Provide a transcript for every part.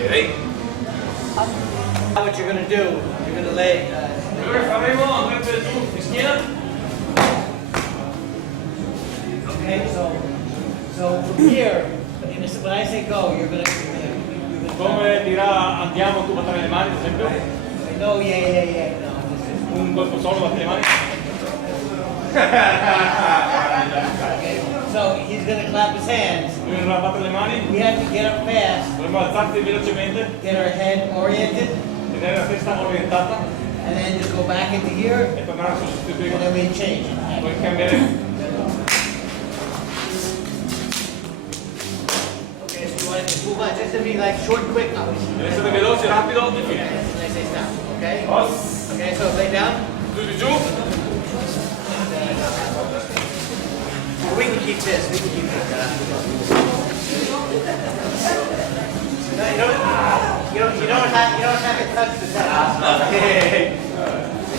Okay. What you're going to do, you're going to lay... Quello che faremo andrebbe giù in schiena. Okay, so from here, when I say go, you're going to... Come dirà andiamo, tu battere le mani, ad esempio? No, yeah. No, Un colpo solo, batte le mani. okay, so he's going to clap his hands. Lui dovrà battere le mani. We have to get up fast. Dovremmo alzarti velocemente. Get our head oriented. Tenere la testa orientata. And then just go back into here. E tornare a sostituire. And then we change. Poi cambiare. Okay, so you want to just move on. Just to be like short, quick now. Deve essere veloce, rapido e fine. And I say stop. Okay? Os. Okay, so lay down. Giù di giù. We can keep this. We can keep this. No, you don't have to touch the set.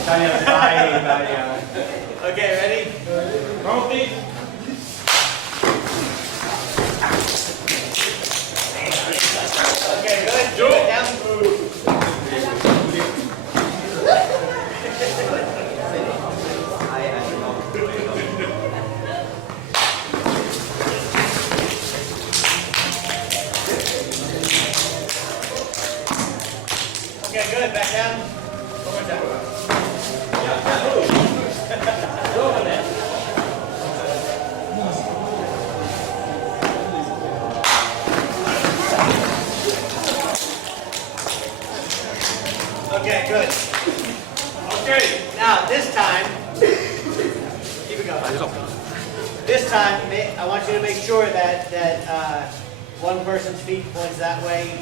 Italiano. Okay, ready? Pronti? Okay, good. Giù. Down. Okay, good. Back down. One more time. Okay, good. Ok. Now, this time, keep it going. This time, I want you to make sure that one person's feet points that way,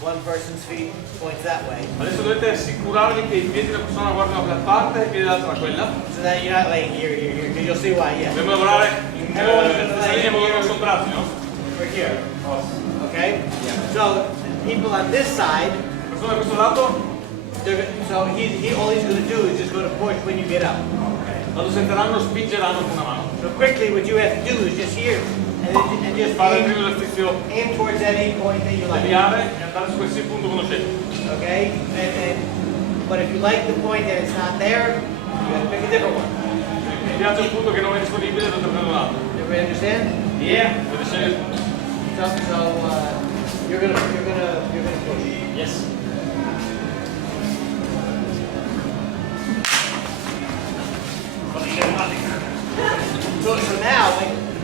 one person's feet points that way. Adesso dovete assicurarvi che i piedi della persona guardano da quella parte e i piedi dell'altra da quella. So that you're not laying here, because you'll see why, yeah. Dobbiamo lavorare in questa linea muovono i bracci, no? We're here. Okay? So, people on this side, Le persone da questo lato, so all he's going to do is just going to push when you get up. quando senteranno spingeranno con una mano. So quickly, what you have to do is just here, and just Fare il primo esercizio, aim towards any point that you like. deviare e andare su qualsiasi punto conoscete. Okay? But if you like the point and it's not there, you have to pick a different one. Mi piace il punto che non è disponibile, dovete prendere un altro. Everybody understand? Yeah. Dovete scegliere. So you're gonna push. Yes. So now,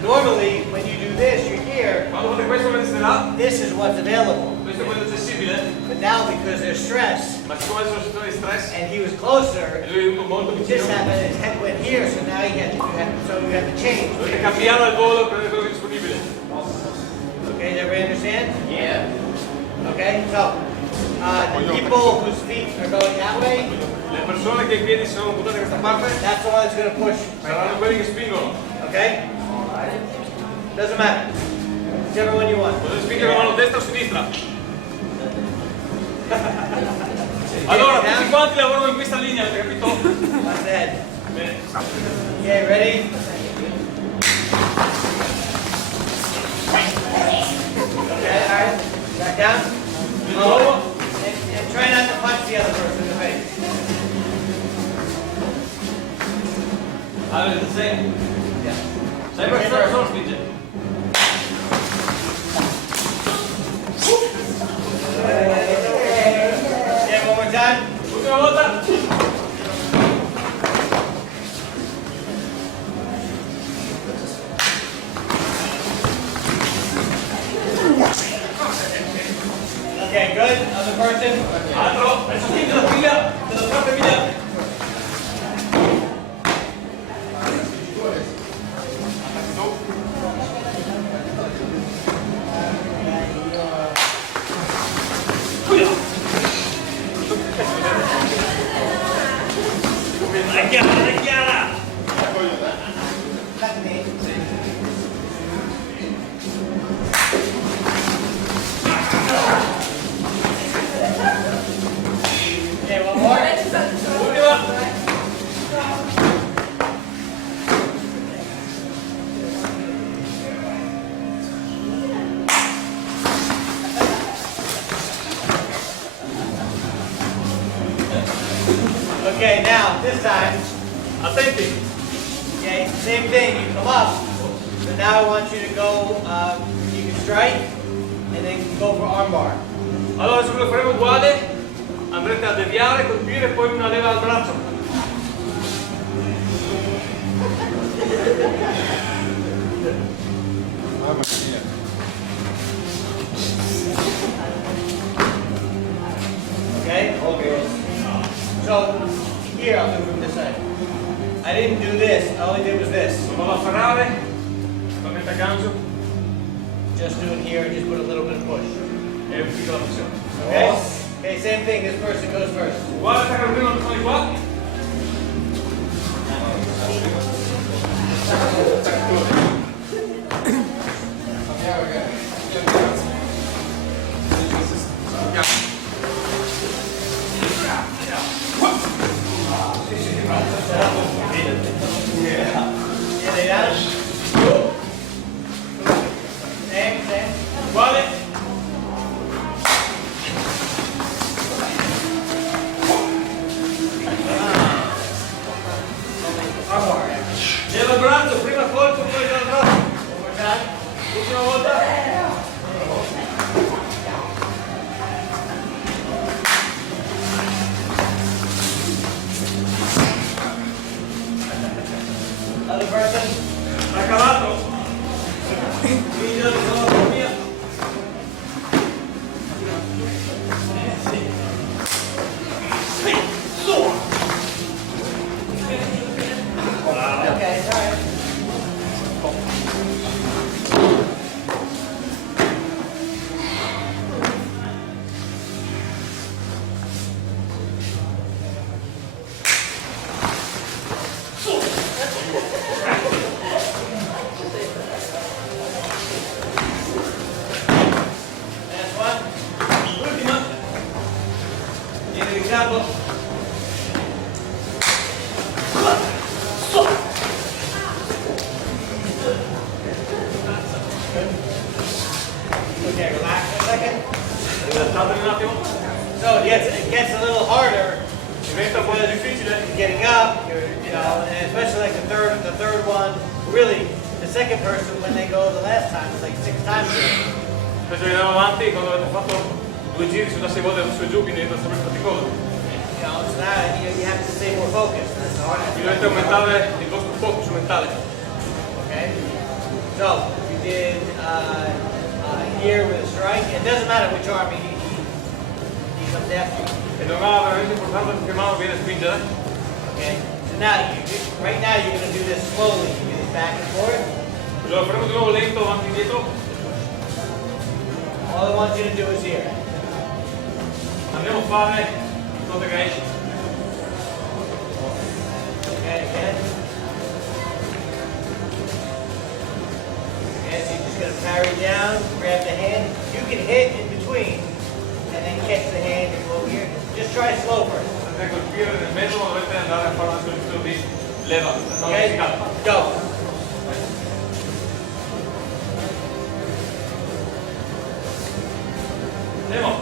normally when you do this, you're here. Quando fate questo vedete là, This is what's available. questo è quello accessibile, But now, because there's stress, ma siccome sono situazioni di stress, and he was closer, e lui è venuto molto it vicino, just happened. His head went here, so now you have to change. dovete cambiare al volo e prendere quello che è disponibile. Okay, does everybody understand? Yeah. Okay, so the people whose feet are going that way, Le persone che i piedi si sono buttati da questa parte that's the one that's going to push. saranno quelli che spingono. Okay? Doesn't matter. Whichever one you want. Potete spingere con la mano destra o sinistra. Allora, tutti quanti lavorano in questa linea, avete capito? Watch that. Bene. Okay, ready? Okay, alright. Back down. Di nuovo. And try not to punch the other person in the face. Avete sei? Yeah. Sei persone solo spinge. Yeah, one more time. Ultima volta. Okay, good. Other person. Altro, adesso spinge la figlia della propria figlia. È chiara! Okay, one more. Ultima! Okay, now this time, Attenti. okay, same thing. You come up. So now I want you to go. You can strike, and then go for armbar. Allora adesso lo faremo uguale, andrete a deviare, colpire e poi una leva al braccio. Mamma mia. Okay? Ok. So here I'll do from this side. I didn't do this. All I did was this. Vado a afferrare, totalmente a gancio Just do it here and just put a little bit of push. e un piccola pressione. Okay? Okay, same thing. This person goes first. Guarda, stacca prima il di qua. Yeah, lay down. Same. Uguale. Leva il braccio, prima colpo, poi leva il braccio. One more time. Ultima volta. Other person. Ha cavato. Figlio di sonotomia. Okay, it's all right. Last one. Ultima. Vieni di capo. Okay, relax for a second. Rilassatevi un attimo. So it gets a little harder Diventa un po' difficile. getting up, and especially like the third one. Really, the second person when they go the last time it's like 6 times. Adesso andiamo avanti, quando avete fatto 2 giri sulla 6 volte su e giù, quindi diventa sempre faticoso. So now you have to stay more focused. That's the hardest. Quindi dovete aumentare il vostro focus mentale. Okay. So you did here with a strike. It doesn't matter which arm he comes after you. E non ha veramente importanza con che mano viene a spingere. Okay. So now right now you're going to do this slowly. You do this back and forth. Lo faremo di nuovo lento, avanti e indietro. All I want you to do is here. Andiamo a fare note che esci. Okay, again. Okay, so you're just going to parry down, grab the hand. You can hit in between and then catch the hand and go over here. Just try slow first. Dovete colpire nel mezzo, ma dovete andare a fare una soluzione di leva. Non Okay? fisicale. Go. Andiamo.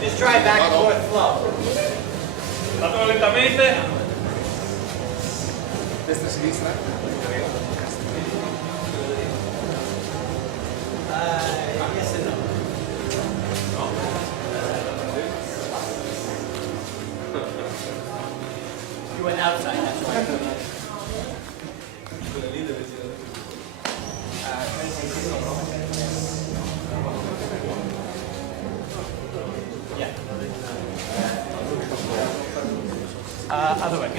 Just try back and forth flow. Fatelo lentamente. Destra e sinistra. Yes and no. You went outside, that's why. Yeah. Other way.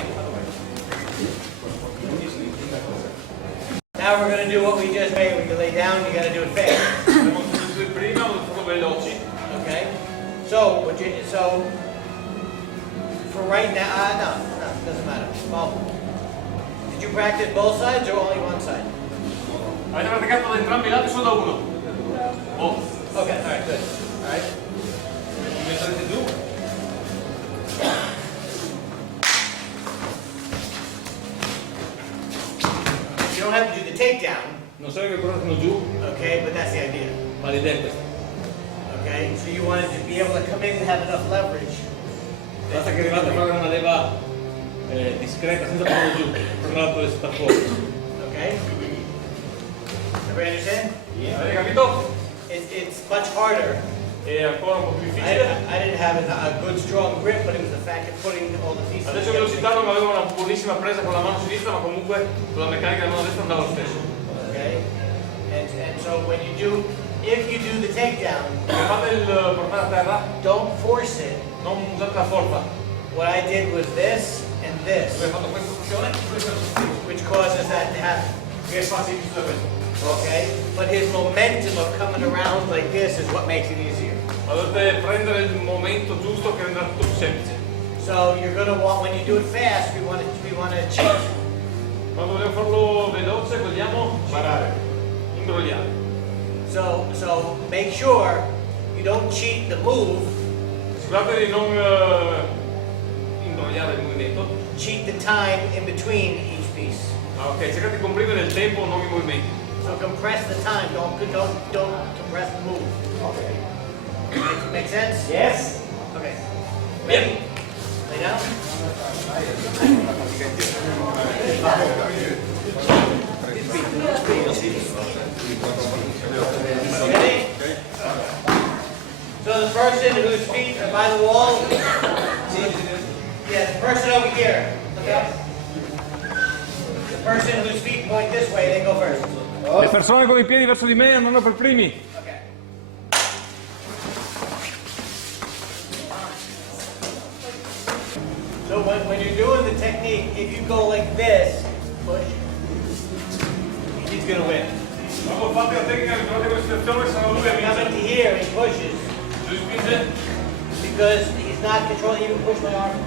Now we're going to do what we just made. When you lay down, you got to do it fast. Abbiamo fatto prima, lo farò veloci. Okay? So for right now, no, it doesn't matter. Well, did you practice both sides or only one side? Avete praticato da entrambi i lati solo da uno. Oh. Okay, all right, good. All right. Metterete giù. You don't have to do the takedown, Non serve che portatelo giù, okay? But that's the idea. ma l'idea è questa. Okay? So you wanted to be able to come in and have enough leverage. Basta che arrivate a fare una leva discreta, senza farlo giù, tra l'altro adesso sta fuori. Okay? Everybody understand? Avete capito? It's much harder. È ancora un po' più I difficile. didn't have a good strong grip, but it was the fact of putting all the pieces Adesso together. velocità non avevo una buonissima presa con la mano sinistra, ma comunque con la meccanica della mano destra andava lo stesso. Okay? And so when you do, if you do the takedown, Se fate il portare a terra, don't force it. non usate la forza. What I did was this and this, Dove hai fatto questa opzione, questa opzione. which causes that to happen. Che fa sì tutto questo. Okay? But his momentum of coming around like this is what makes it easier. Ma dovete prendere il momento giusto che renderà tutto più semplice. So you're gonna want, when you do it fast, we want to cheat. Quando vogliamo farlo veloce vogliamo imbrogliare. So make sure you don't cheat the move, Assicuratevi di non imbrogliare il movimento. cheat the time in between each piece. Ah, ok, cercate di comprimere il tempo, non i movimenti. So compress the time, don't compress the move. Okay. Make sense? Yes. Okay. Ready? Lay down. Ready? So the person whose feet are by the wall, yeah, the person over here. Look up. The person whose feet point this way, they go first. Le persone con i piedi verso di me andranno per primi. Okay. So when you're doing the technique, if you go like this, push, he's gonna win. Quando fate la tecnica di trovate questa situazione, sarà lui a Coming to vincere. here, he pushes Lui spinge, because he's not controlling. Even push my arm.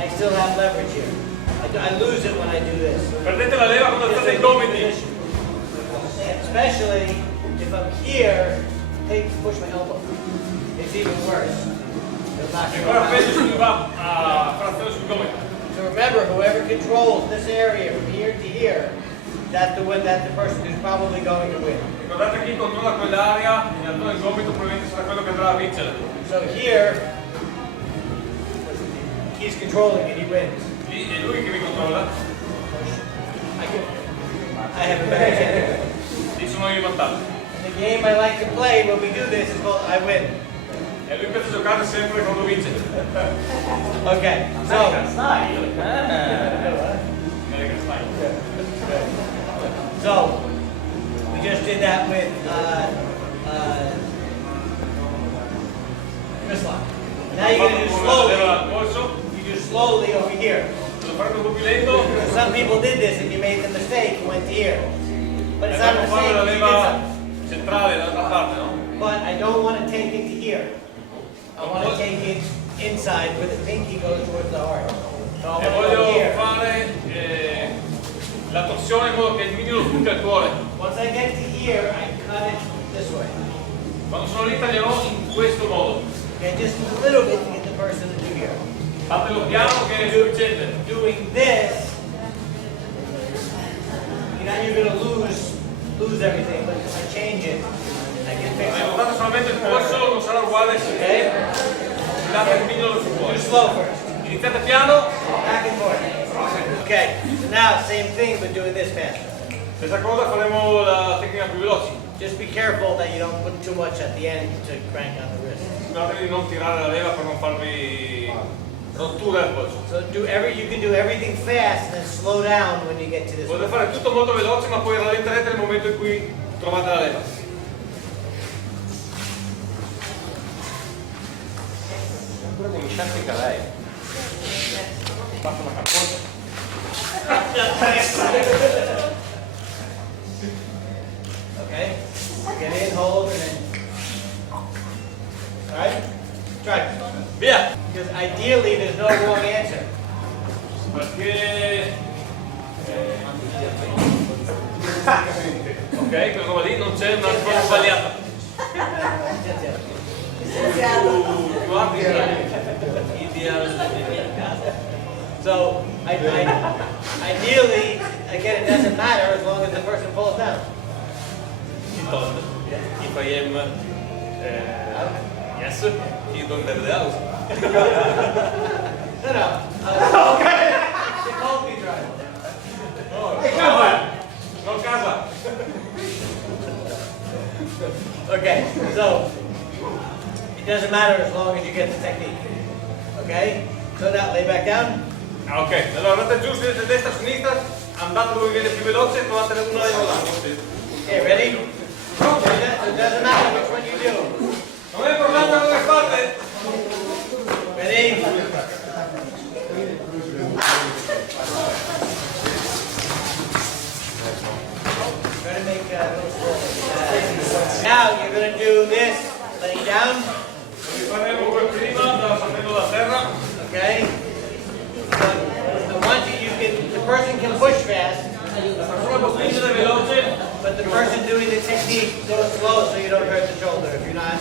I still have leverage here. I lose it when I do this. perdete la leva quando alzate i gomiti. Especially if I'm here, push my elbow. It's even worse. It'll knock E you ancora out. peggio se lui va a frazione sul gomito. So remember, whoever controls this area from here to here, that's the person who's probably going to win. Ricordate chi controlla quell'area, in alto del gomito probabilmente sarà quello che andrà a vincere. So here, he's controlling and he wins. Lì è lui che vi controlla, I have a better chance. lì sono io in vantaggio. The game I like to play when we do this is called I win. E lui piace giocare sempre quando vince. Okay, so so we just did that with wrist lock. Now you're gonna do slowly. Polso, You do slowly over here. devo fare un po' più lento. Some people did this and you made the mistake and went to here. But it's not a Devo fare la mistake. You did leva something. centrale dall'altra parte, no? But I don't want to take it to here. I want to take it inside where the pinky goes towards the heart. So I E want to go voglio here. fare la torsione in modo che il mignolo spunti al cuore. Once I get to here, I cut it this way. Quando sono lì taglierò in questo modo. Okay, just a little bit to get the person to do here. Fatelo piano che è sufficiente. Doing this, you're gonna lose everything. But if I change it, I can fix Se it. guardate solamente il polso non sarà uguale se Okay? date il mignolo sul Do cuore. slow first. Iniziate piano, Back and forth. Okay, so now same thing, but doing this faster. stessa cosa faremo la tecnica più veloce. Just be careful that you don't put too much at the end to crank on the wrist. Guardate di non tirare la leva per non farvi rotture al polso. So you can do everything fast and then slow down when you get to this. Potete fare tutto molto veloce, ma poi rallenterete nel momento in cui trovate la leva. Ancora devi sciarti lei. Fatto una capota. Okay? Get in, hold, and then. Alright? Try it. Via! Because ideally there's no wrong answer. Perché... ok, quella roba lì non c'è una risposta sbagliata. Più alti So, ideally, again, it doesn't matter as long as the person pulls down. If I am yes, you don't have the house. No, no. doesn't matter as long as you get the technique. Okay? So now lay back down. Ah, ok, allora andate giù, siete destra, sinistra, andate dove viene più veloce e trovate una dei volanti. Okay, ready? It doesn't matter which one you do. Non è importante quello che fate. Ready? Try to make a little slow. Now you're going to do this, laying down. Rifaremo come prima, partendo da terra. Okay? The ones that you can, the person can push fast, La persona può spingere veloce, but the person doing the technique goes slow so you don't hurt the shoulder. If you're not,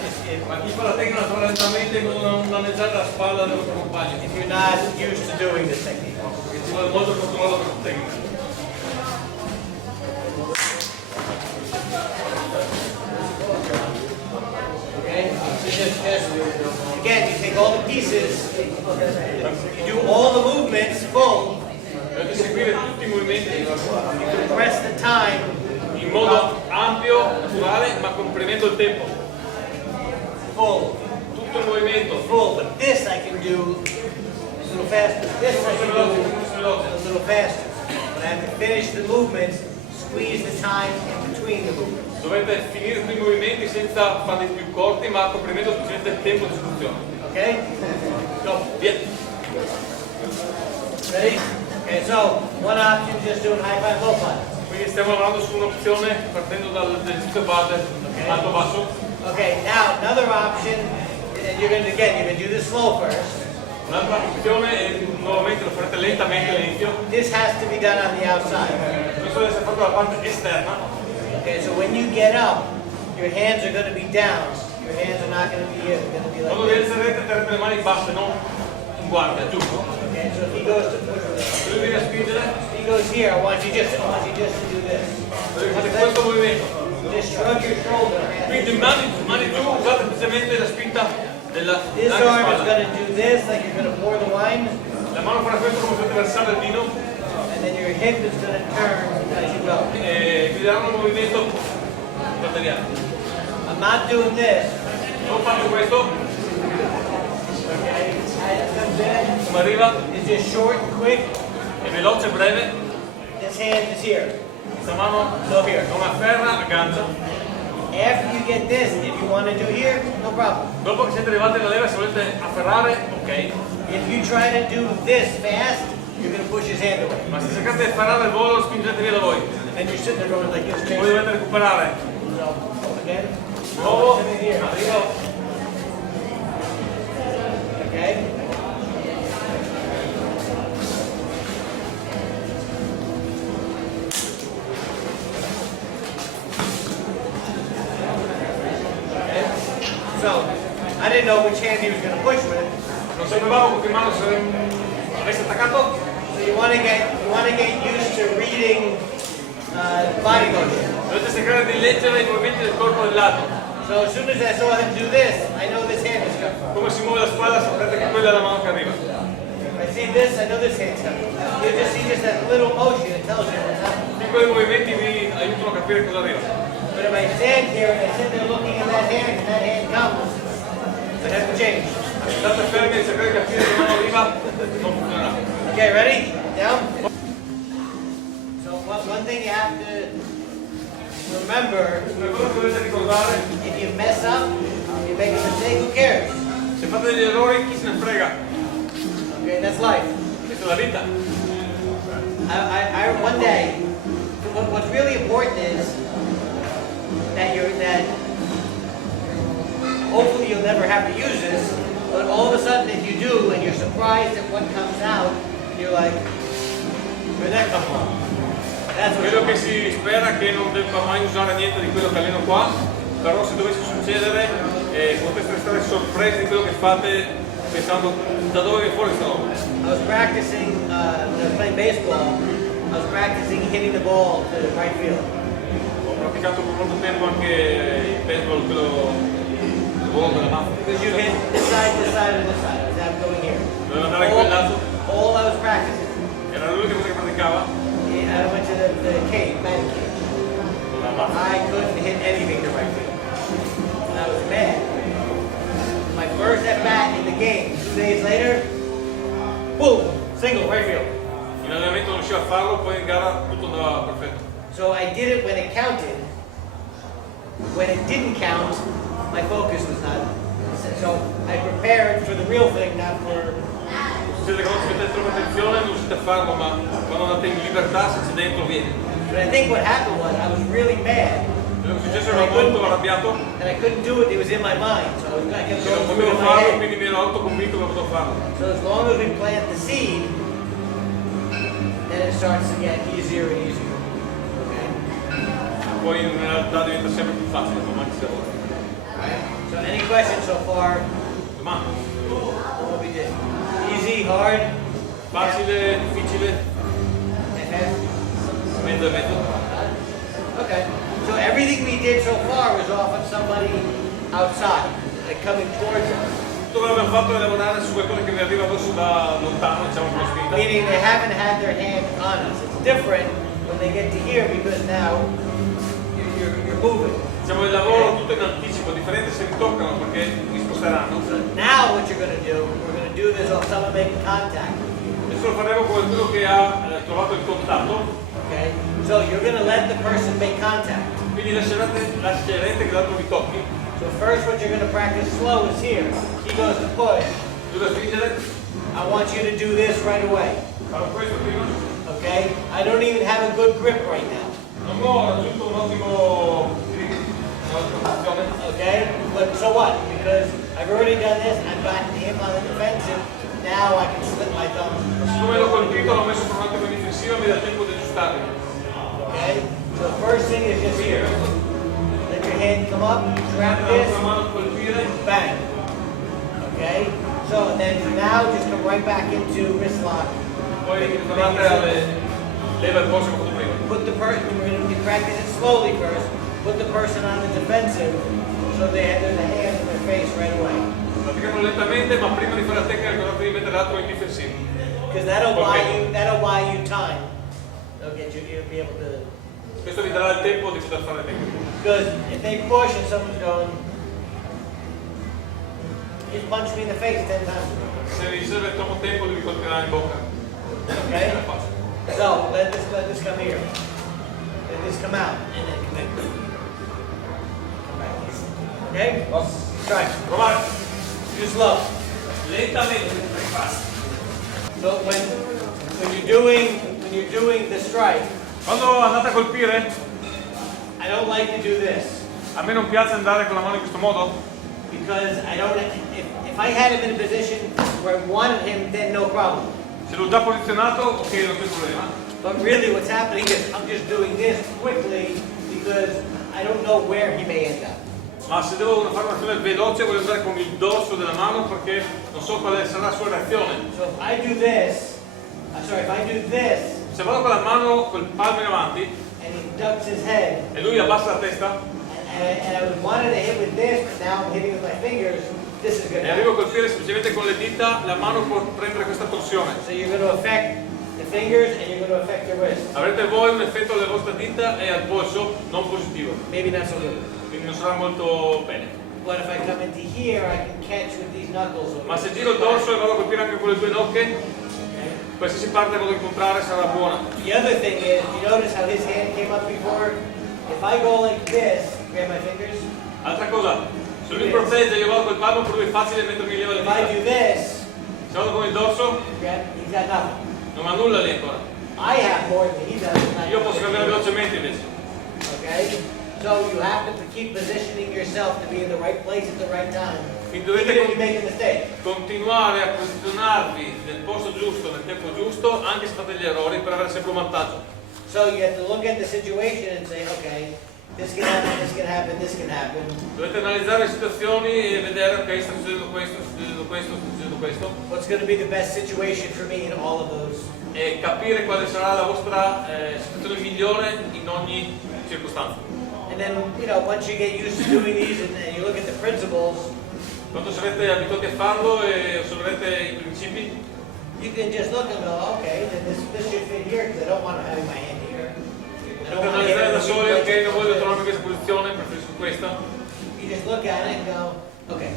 ma chi fa la tecnica la fa lentamente con una danneggiata alla spalla del vostro compagno. if you're not used to doing this technique. Che ci vuole molto controllo per questa tecnica. Okay? So just again, you take all the pieces, you do all the movements full, Dovete seguire tutti i movimenti press the time, in modo ampio, naturale, ma comprimendo il tempo. full, Tutto il movimento. full. But this I can do a little faster. This I can do a little faster. But I have to finish the movements, squeeze the time in between the movements. Dovete finire tutti i movimenti senza farli più corti, ma comprimendo sufficiente il tempo di esecuzione. Okay? Go. Via. Ready? Okay, so one option just doing high five, low five. Quindi stiamo lavorando su un'opzione partendo dall'esercizio base, alto-basso. Okay, now another option, and you're going to do this slow first. Un'altra opzione è nuovamente lo farete lentamente all'inizio. This has to be done on the outside. Questo deve essere fatto dalla parte esterna. Okay, so when you get up, your hands are going to be down. Your hands are not going to be here. They're going to be Quando like vi this. alzerete terrete le mani basse, non in guardia, giusto? Okay, so if he goes to push, Lui viene a spingere, if he goes here, I want you just to do this. dove fate questo movimento. Just shrug your shoulder. Quindi mani giù, usate semplicemente la spinta della This anche arm is spalla. going to do this, like you're going to pour the wine, La mano farà questo come se versare il vino and then your hip is going to turn as you go. e vi daranno un movimento materiale. I'm not doing this. Non fate questo, Okay, it comes in. come arriva, It's just short and quick. è veloce, breve. This hand is here. Questa mano So here. non afferra, aggancia. After you get this, if you want to do here, no problem. Dopo che siete arrivati alla leva, se volete afferrare, ok. If you try to do this fast, you're going to push his hand away. Ma se cercate di afferrare il volo, spingete via da voi. And you're sitting there going like this. Voi dovete recuperare. So, again. Nuovo, Sitting here. arrivo. Okay? Okay? So, I didn't know which hand he was going to push with. Non sapevamo con che mano avesse attaccato. So you want to get used to reading body motion. Dovete cercare di leggere i movimenti del corpo del lato. So as soon as I saw him do this, I know this hand is coming. Come si muove la spalla, sapete che quella è la mano che arriva. I see this, I know this hand's coming. You just see just that little motion, it tells you what's happening. Piccoli movimenti vi aiutano a capire cosa arriva. But if I stand here and I sit there looking at that hand and that hand comes, I have to change. State fermi e cercate di capire che mano arriva, non funzionerà. Okay, ready? Down. So one thing you have to remember, Una cosa che dovete ricordare, if you mess up, you make a mistake, who cares? se fate degli errori, chi se ne frega? Okay, that's life. Questa è la vita. One day, what's really important is that hopefully you'll never have to use this, but all of a sudden if you do and you're surprised at what comes out, you're like, where'd that come from? That's what Quello che si spera che non debba mai usare niente di quello che alleno qua, però se dovesse succedere potreste stare sorpresi di quello che fate pensando da dove viene fuori questa roba. I was practicing, when I was playing baseball, I was practicing hitting the ball to the right field. Ho praticato per molto tempo anche il baseball, quello il volo della mano. Because you hit this side, this side, and this side. I was going here. Doveva andare in quel lato, All I was practicing. era l'unica cosa che praticava. I went to the cave, batting cage. La mano. I couldn't hit anything to right field. And I was mad. My Single, right field. In allenamento non riusciva a farlo, poi in gara tutto andava perfetto. So I did it when it counted. When it didn't count, my focus was not. So I prepared for the real thing, not for. Siete che non ci mettete troppa attenzione, non riuscite a farlo, ma quando andate in libertà, se c'è dentro, viene. But I think what happened was I was really mad. Quello che è successo era molto arrabbiato, And I couldn't do it, it was in my mind. So I kept che non going through it potevo in my farlo, head. quindi mi ero autoconvinto che potevo farlo. So as long as we plant the seed, then it starts to get easier and easier. Okay? Poi in realtà diventa sempre più facile, ma anche se lavora. Alright? So any questions so far Domanda. on what we did? Easy, hard, Facile, difficile, mezzo e mezzo. Okay. So everything we did so far was off of somebody outside, like coming towards us. Tutto quello che abbiamo fatto è lavorare su qualcosa che mi arriva addosso da lontano, diciamo con la spinta. Meaning they haven't had their hand on us. It's different when they get to here because now you're moving. Diciamo il lavoro tutto in anticipo, differente se mi toccano perché mi sposteranno. So now what you're going to do, we're going to do this off someone making contact. Adesso lo faremo con qualcuno che ha trovato il contatto, Okay? So you're going to let the person make contact. quindi lascerete che l'altro vi tocchi. So first what you're going to practice slow is here. He goes to push. Tu da spingere, I want you to do this right away. farò questo prima. Okay? I don't even have a good grip right now. Non ho raggiunto un ottimo posizione. Okay? But so what? Because I've already done this, I've got him on the defensive, now I can slip my thumb. Siccome l'ho colpito, l'ho messo per un attimo in difensiva, mi dà tempo di aggiustarmi. Okay? So the first thing is just here. Let your hand come up, trap this, La mano colpire, bang. Okay? So and then now just come right back into wrist lock. poi tornate alle leva il polso come prima. Put the person, we're going to practice it slowly first. Put the person on the defensive so they have their hand in their face right away. Pratichiamo lentamente, ma prima di fare la tecnica ricordate di mettere l'altro in difensivo. Because that'll buy you time. It'll get you, you'll be able to. Questo vi darà il tempo di poter fare le tecniche. Because if they push and someone's going, just punch me in the face 10 times. Se vi serve troppo tempo vi colpirà in bocca. Okay? So let this come here. Let this come out and then come in. Come back. Okay? Try. Provare. Too slow. Lentamente, fast. So when you're doing the strike, Quando andate a colpire, I don't like to do this a me non piace andare con la mano in questo modo, because I don't. If I had him in a position where I wanted him, then no problem. se l'ho già posizionato, ok, non c'è problema. But really, what's happening is I'm just doing this quickly because I don't know where he may end up. Ma se devo fare un'azione veloce voglio andare con il dorso della mano perché non so quale sarà la sua reazione. So if I do this, if I do this, Se vado con la mano, col palmo in avanti, and he ducks his head, e lui abbassa la testa, and I wanted to hit with this, but now I'm hitting with my fingers, this is good. e arrivo a colpire semplicemente con le dita, la mano può prendere questa torsione. So you're going to affect the fingers and you're going to affect your wrist. Avrete voi un effetto alle vostre dita e al polso non positivo, Maybe not so good. quindi non sarà molto bene. But if I come into here, I can catch with these knuckles. Ma se giro il dorso e vado a colpire anche con le due nocche, qualsiasi parte vado a incontrare sarà buona. The other thing is, you notice how his hand came up before? If I go like this, grab my fingers. Altra cosa, se lui protegge io vado col palmo, per lui è facile mettermi lì le If I dita. do this, Se vado con il dorso, he's got nothing. non ha nulla lì ancora. I have more than he does. Io posso cambiare velocemente invece. Okay? So you have to keep positioning yourself to be in the right place at the right time. Quindi Even if you dovete make a mistake. continuare a posizionarvi nel posto giusto, nel tempo giusto, anche se fate gli errori per avere sempre un vantaggio. So you have to look at the situation and say, okay, this can happen, this can happen, this can happen. Dovete analizzare le situazioni e vedere, ok, sta succedendo questo, sta succedendo questo, sta succedendo questo, What's going to be the best situation for me in all of those? e capire quale sarà la vostra situazione migliore in ogni circostanza. And then, once you get used to doing these and you look at the principles, Quando sarete abituati a farlo e osserverete i principi, you can just look and go, okay, then this should fit here because I don't want to have my hand here. I don't potete want to hit analizzare it da in soli, weak ok, non voglio places. trovarmi in questa posizione, preferisco questa. You just look at it and go, okay,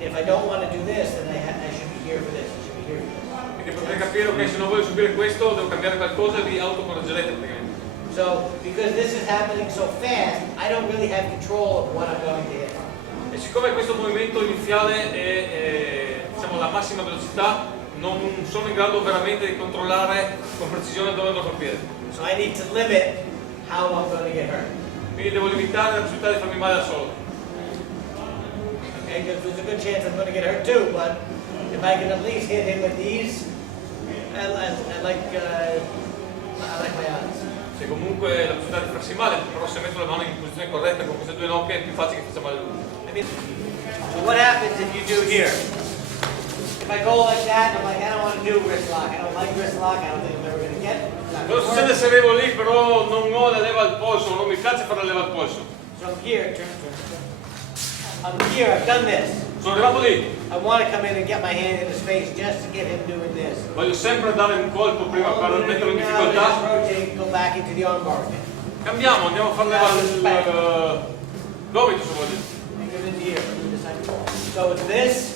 if I don't want to do this, then I should be here for this. I should be here for this. E Quindi potete capire che se non voglio subire questo devo cambiare qualcosa e vi autocorreggerete praticamente. So, because this is happening so fast, I don't really have control of what I'm going to hit. E siccome questo movimento iniziale è diciamo, la massima velocità, non sono in grado veramente di controllare con precisione dove andrò a colpire. So I need to limit how I'm going to get hurt. Quindi devo limitare la possibilità di farmi male da solo. Okay, because there's a good chance I'm going to get hurt too, but if I can at least hit him with these, I like my odds. Se comunque la possibilità di farsi male, però se metto la mano in posizione corretta con queste due nocche è più facile che faccia male lui. So what happens if you do here? If I go like that, I'm like, I don't want to do wrist lock. I don't like wrist lock. I don't think I'm ever going to get it. It's not Cosa gonna succede work. se arrivo lì però non ho la leva al polso, non mi piace fare la leva al polso? So I'm here, I'm here, I've done this. Sono arrivato lì, I want to come in and get my hand in his face just to get him doing this. voglio sempre dare un colpo prima per metterlo in Now difficoltà. just rotate, go back into the armbar again. Cambiamo, andiamo a fare leva al gomito se voglio. And come into here, do this side. So it's this.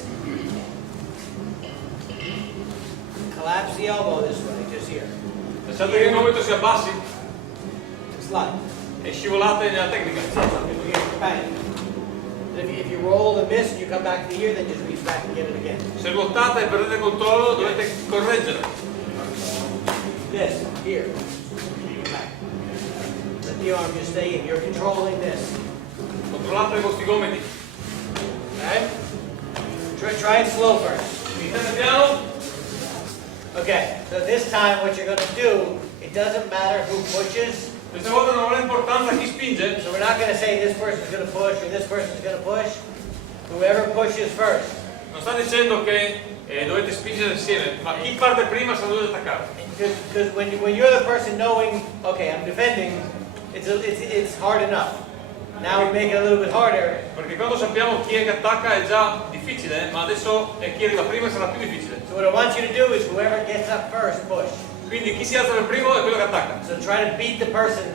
Collapse the elbow this way, just here. Lasciate che il gomito si abbassi Slide. e scivolate nella tecnica. Bang. If you roll and miss and you come back to here, then just reach back and get it again. Se ruotate e perdete il controllo dovete correggere. This, here. Back. Let the arm just stay in. You're controlling this. Controllate i vostri gomiti. Okay? Try it slow first. Iniziate piano. Okay, so this time what you're going to do, it doesn't matter who pushes. Questa volta non ha importanza chi spinge. So we're not going to say this person's going to push or this person's going to push. Whoever pushes first. Non sta dicendo che dovete spingere insieme, ma chi parte prima sa dove attaccare. Because when you're the person knowing, okay, I'm defending, it's hard enough. Now we make it a little bit harder. Perché quando sappiamo chi è che attacca è già difficile, ma adesso chi arriva prima sarà più difficile. So what I want you to do is whoever gets up first, push. Quindi chi si alza per primo è quello che attacca. So try to beat the person.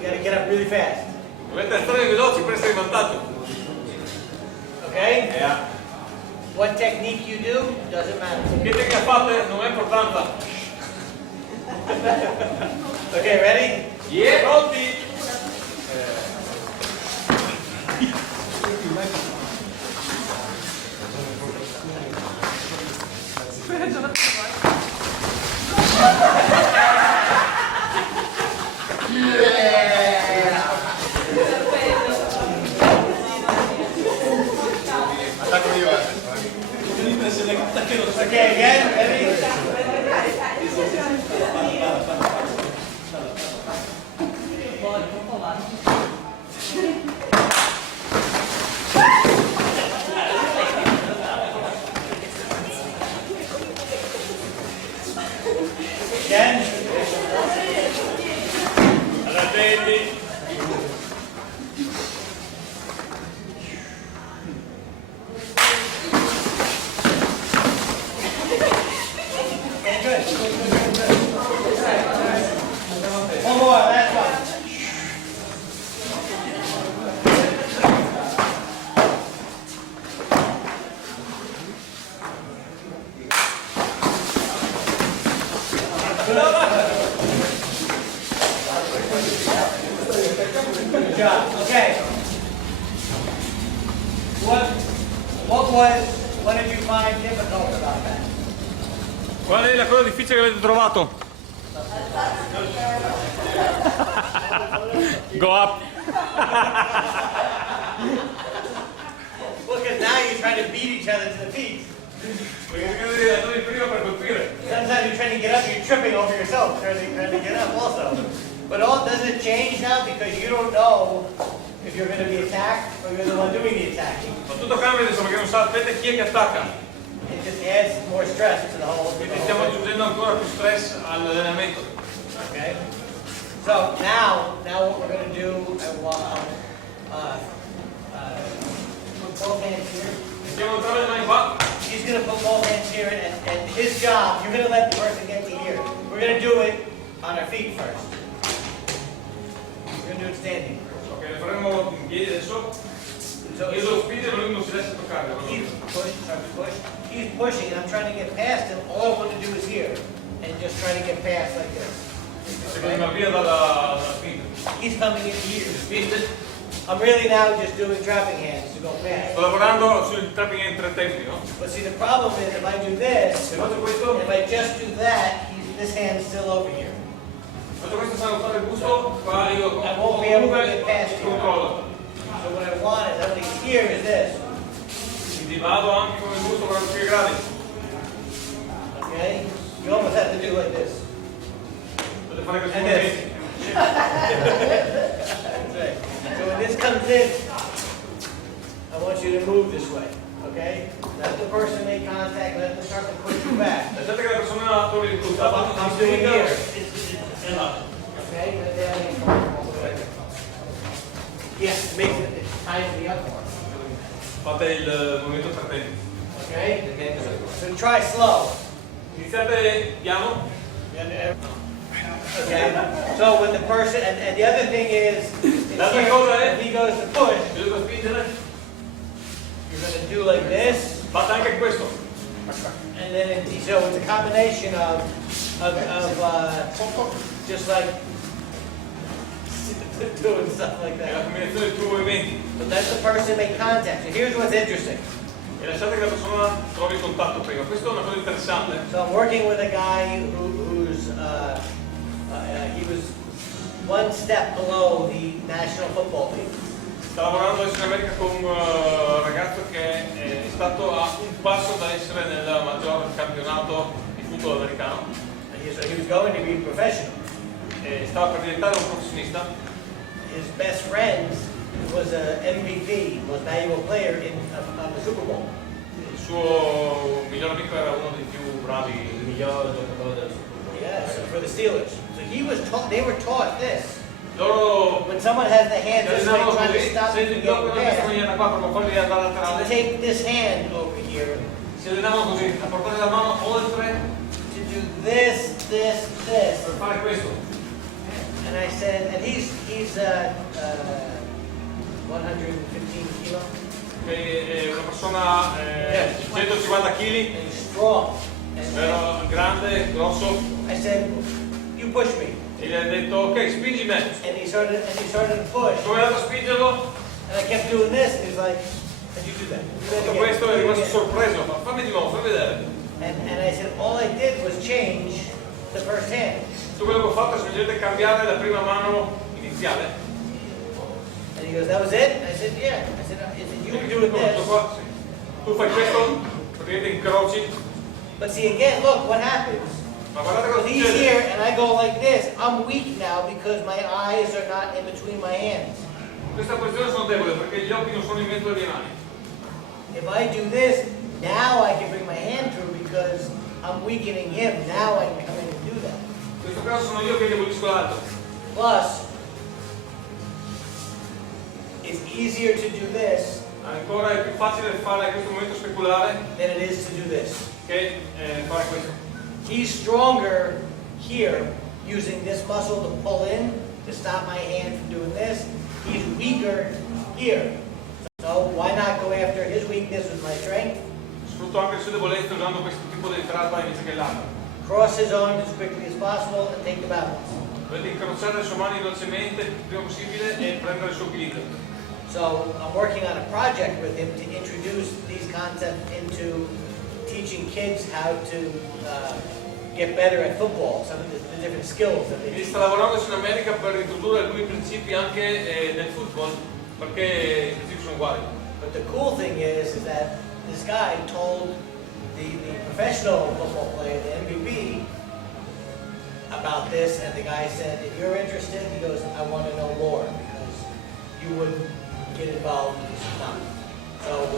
You got to get up really fast. Dovete essere veloci per essere in vantaggio. Okay? What technique you do doesn't matter. Che tecnica fate non ha importanza. Okay, ready? Yeah. Pronti? Okay, again, ready? Again. Attenti. One more, last one. Good job. Okay. What did you find difficult about that? Qual è la cosa difficile che avete trovato? Go up. Well, because now you're trying to beat each other to the feet. Prima per colpire. Sometimes you're trying to get up, you're tripping over yourself, trying to get up also. But doesn't it change now because you don't know if you're going to be attacked or you're the one doing the attacking? Ma tutto cambia adesso perché non sapete chi è che attacca. It just adds more stress to the whole Quindi thing. stiamo aggiungendo ancora più stress all'allenamento. Okay? So now what we're going to do, put both hands here. Mettiamo entrambe le mani qua. He's going to put both hands here, and his job, you're going to let the person get to here. We're going to do it on our feet first. We're going to do it standing. Ok, le faremo in piedi adesso. So Io devo spingere ma lui non si lascia toccare. push, start to push. he's pushing and I'm trying to get past him, all I want to do is here. And just try to get past like this. Secondo me via dalla spinta. He's coming in here. I'm really now just doing trapping hands to go past. Sto lavorando sul trapping in 3 tempi, no? But see, the problem is if I do this, Se faccio questo, if I just do that, this hand is still over here. faccio questo senza fare il busto, qua io I won't be able to get past you. controllo. So what I want is at least here is this. Quindi vado anche con il busto per 3 gradi. Okay? You almost have to do like this. Potete fare questi And movimenti. That's right. So when this comes in, I want you to move this way. Okay? Let the person make contact, let them start to push you back. Lasciate che la persona trovi il busto. I'm doing here. E là. Okay? And then yeah, it makes it ties me up more. Fate il movimento per tempi. Okay? So try slow. Iniziate piano. Okay? So when the person, and the other thing is, L'altra cosa è, if he goes to push, devo spingere, you're going to do like this, fate anche questo. and then so it's a combination of just like doing stuff like È la that. combinazione di 2 movimenti. But let the person make contact. So here's what's interesting. E lasciate che la persona trovi il contatto prima. Questa è una cosa interessante. So I'm working with a guy he was one step below the National Football League. Sta lavorando adesso in America con un ragazzo che è stato a un passo da essere nel maggior campionato di football americano. So he was going to be professional. E stava per diventare un professionista. His best friend was a MVP, most valuable player of the Super Bowl. Il suo miglior amico era uno dei più bravi. Yeah, so for the Steelers. So he was taught. They were taught this. Loro When someone has the hand si this way allenavano trying to così, stop se you from il blocco getting da questa past, maniera qua per non farli andare to laterale, take this hand over here si allenavano così, a portare la mano oltre to do this, this. per fare questo. And I said, and he's 115 kilo, Che è una persona 150 kg, and he's strong. And però grande, grosso, I said, you push me. e gli ha detto ok, spingi me. And he started to push. Come è andato a spingerlo? And I kept doing this, and he's like, how'd you do that? Do that Tutto again, questo do è it rimasto again. sorpreso, fammi di nuovo, fammi vedere. And I said, all I did was change the first hand. Tutto quello che ho fatto è semplicemente cambiare la prima mano iniziale. And he goes, that was it? I said, yeah. I said, you were doing Tutto this. qua, sì. Tu fai questo, praticamente incroci, But see, again, look what happens. ma guardate cosa When he's succede. here and I go like this, I'm weak now because my eyes are not in between my hands. Questa posizione sono debole perché gli occhi non sono in mezzo alle mie mani. If I do this, now I can bring my hand through because I'm weakening him. Now I can come in and do that. In questo caso sono io che demolisco l'altro. Plus, it's easier to do this Ancora è più facile fare questo movimento speculare than it is to do this. che fare questo. He's stronger here using this muscle to pull in to stop my hand from doing this. He's weaker here. So why not go after his weakness with my strength? Sfrutto anche le sue debolezze usando questo tipo di entrata invece che l'altra. Cross his arms as quickly as possible and take the balance. Dovete incrociare le sue mani velocemente, il prima possibile, e prendere il suo equilibrio. So I'm working on a project with him to introduce these concepts into teaching kids how to get better at football, some of the different skills that they Quindi need. sta lavorando in America per introdurre alcuni principi anche nel football, perché i principi sono uguali. But the cool thing is that this guy told the professional football player, the MVP, about this, and the guy said, if you're interested, he goes, I want to know more, because you wouldn't get involved in this stuff. So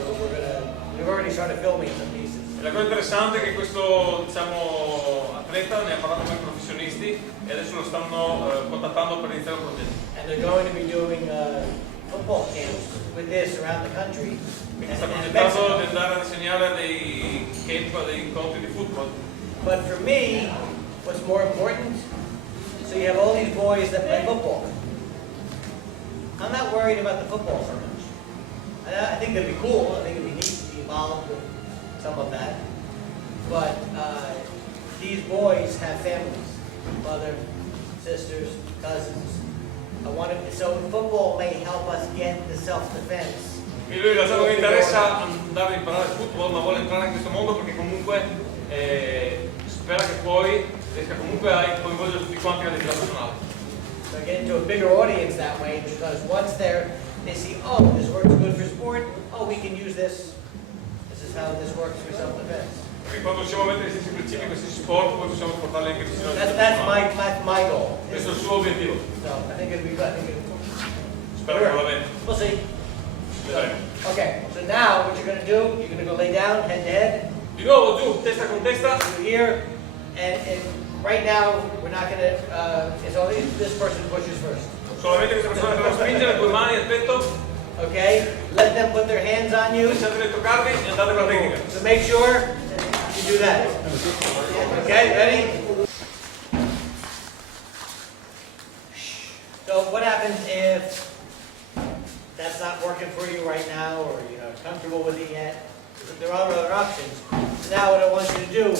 we've already started filming some pieces. E la cosa interessante è che questo, diciamo, atleta ne ha parlato con i professionisti e adesso lo stanno contattando per iniziare il progetto. And they're going to be doing football camps with this around the country. Quindi sta And progettando Mexico. di andare a insegnare a dei camp, dei incontri di football. But for me, what's more important, so you have all these boys that play football. I'm not worried about the football so much. I think it'd be cool. I think it'd be neat to be involved with some of that. but these boys have families, mother, sisters, cousins. So football may help us get the self-defense. E lui in realtà non gli interessa andare a imparare il football, ma vuole entrare in questo mondo perché comunque spera che poi riesca comunque a coinvolgere tutti quanti nella vita personale. So get into a bigger audience that way, because once they see, oh, this works good for sport, oh, we can use this. This is how this works for self-defense. Perché quando riusciamo a mettere gli stessi principi in questi sport, poi possiamo portarli anche vicino alla vita That's personale. my goal. Questo è il suo obiettivo. So I think it'll be good. Spero che vada bene. We'll see. Vedremo. Okay, so now what you're going to do, you're going to go lay down, head to head. Di nuovo giù, testa con testa. Here, and right now we're not going to. It's only this person pushes first. Solamente questa persona deve spingere, due mani al petto. Okay, let them put their hands on you. Lasciateli toccarvi e andate con la tecnica. So make sure you do that. Okay, ready? So what happens if that's not working for you right now, or you're not comfortable with it yet? There are other options. So now what I want you to do,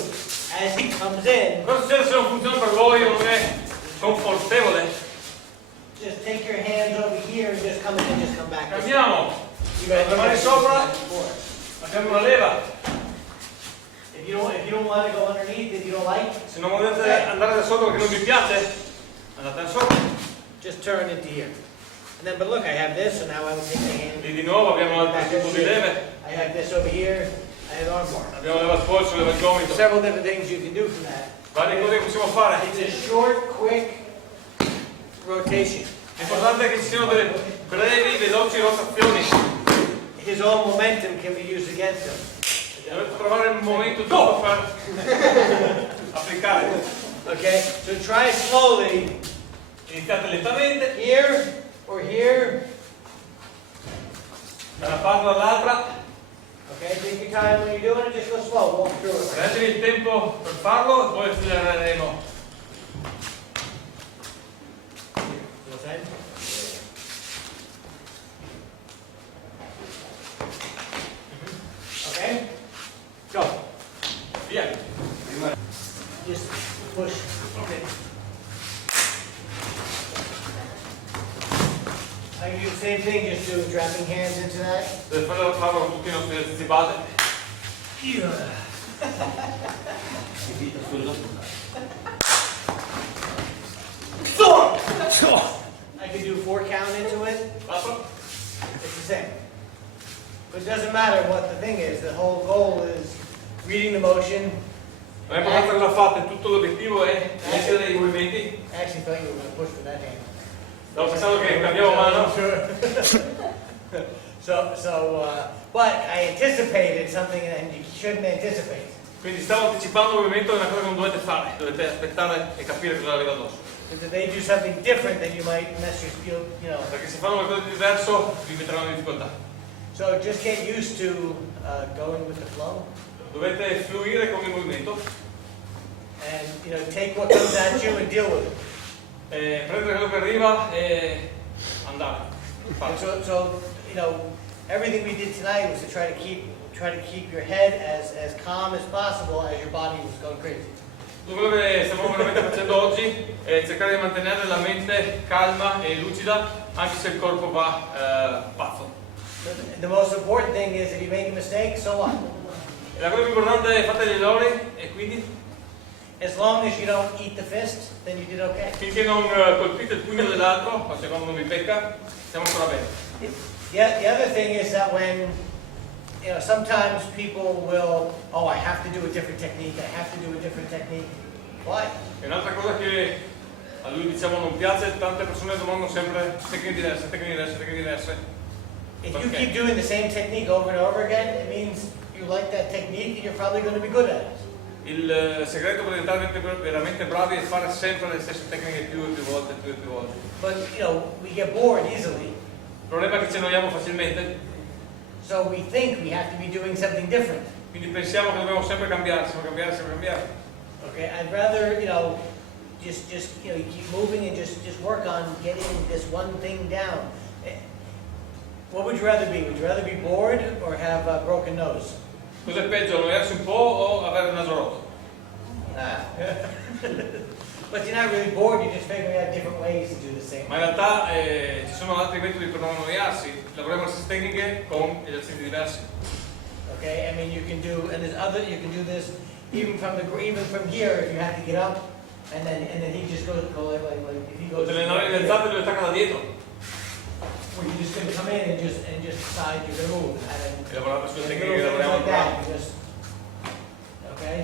as he comes in, Cosa succede se non funziona per voi o non è confortevole? just take your hands over here and just come in and just come back. Cambiamo. You gotta Le mani sopra. forward. Abbiamo una leva. If you don't want to go underneath, if you don't like, Se non volete andare da sotto perché non vi piace, andate da sopra. just turn into here. And then, but look, I have this, so now I will take my hand. E di nuovo abbiamo altri back tipi this di here. leve. I have this over here. I have arm bar. Abbiamo leva al polso, leva al gomito. Several different things you can do from that. Varie cose che possiamo fare. It's a short, quick rotation. È importante che ci siano delle brevi, veloci rotazioni. His own momentum can be used against him. Dovete trovare il momento giusto per applicare. Okay, so try slowly. Iniziate lentamente, Here or here. da una parte all'altra. Okay, take your time when you're doing it. Just go slow. Walk through it. Prendetevi il tempo per farlo e poi accelereremo. Okay, go. Via. Just push. Ok. I can do the same thing, just do dropping hands into that. Deve farlo con tutti i nostri esercizi base. I can do 4 count into it. Basta. It's the same. But it doesn't matter what the thing is. The whole goal is reading the motion. Non è importante cosa fate, tutto l'obiettivo è leggere i movimenti. I actually thought you were going to push with that hand. Stavo pensando che cambiamo mano. But I anticipated something and you shouldn't anticipate. Quindi stavo anticipando il movimento, è una cosa che non dovete fare, dovete aspettare e capire cosa arriva addosso. Because if they do something different, then you might mess your feel, you know. Perché se fanno qualcosa di diverso vi metteranno in difficoltà. So just get used to going with the flow, Dovete fluire con il movimento, and take what comes at you and deal with it. prendere quello che arriva e andare. And Fare. so everything we did tonight was to try to keep your head as calm as possible as your body was going crazy. Tutto quello che stiamo veramente facendo oggi è cercare di mantenere la mente calma e lucida anche se il corpo va pazzo. The most important thing is if you make a mistake, so what? E la cosa più importante è fate gli errori e quindi As long as you don't eat the fist, then you did okay. finché non colpite il pugno dell'altro, ma secondo non vi pecca, stiamo ancora bene. The other thing is that when sometimes people will, oh, I have to do a different technique. I have to do a different technique. Why? E un'altra cosa che a lui diciamo non piace, tante persone domandano sempre tecniche diverse, tecniche diverse, tecniche diverse. If you Okay. keep doing the same technique over and over again, it means you like that technique and you're probably going to be good at it. Il segreto per diventare veramente bravi è fare sempre le stesse tecniche più e più volte, più e più volte. But we get bored easily, Il problema è che ci annoiamo facilmente, so we think we have to be doing something different. quindi pensiamo che dobbiamo sempre cambiare, sempre cambiare, sempre cambiare. Okay, I'd rather just you keep moving and just work on getting this one thing down. What would you rather be? Would you rather be bored or have a broken nose? Cos'è peggio, annoiarsi un po' o avere il naso rotto? But you're not really bored, you're just figuring out different ways to do the same. Ma in realtà ci sono altri metodi per non annoiarsi, lavoriamo le stesse tecniche con esercizi diversi. Okay, I mean you can do, and there's other, you can do this even from here if you have to get up, and then he just goes like if he goes. Potete allenare le alzate e le attacca da dietro. Well, you're just going to come in and just decide you're going to move, and then E lavorate sulle and tecniche che little things lavoriamo like that. ancora. You just, okay.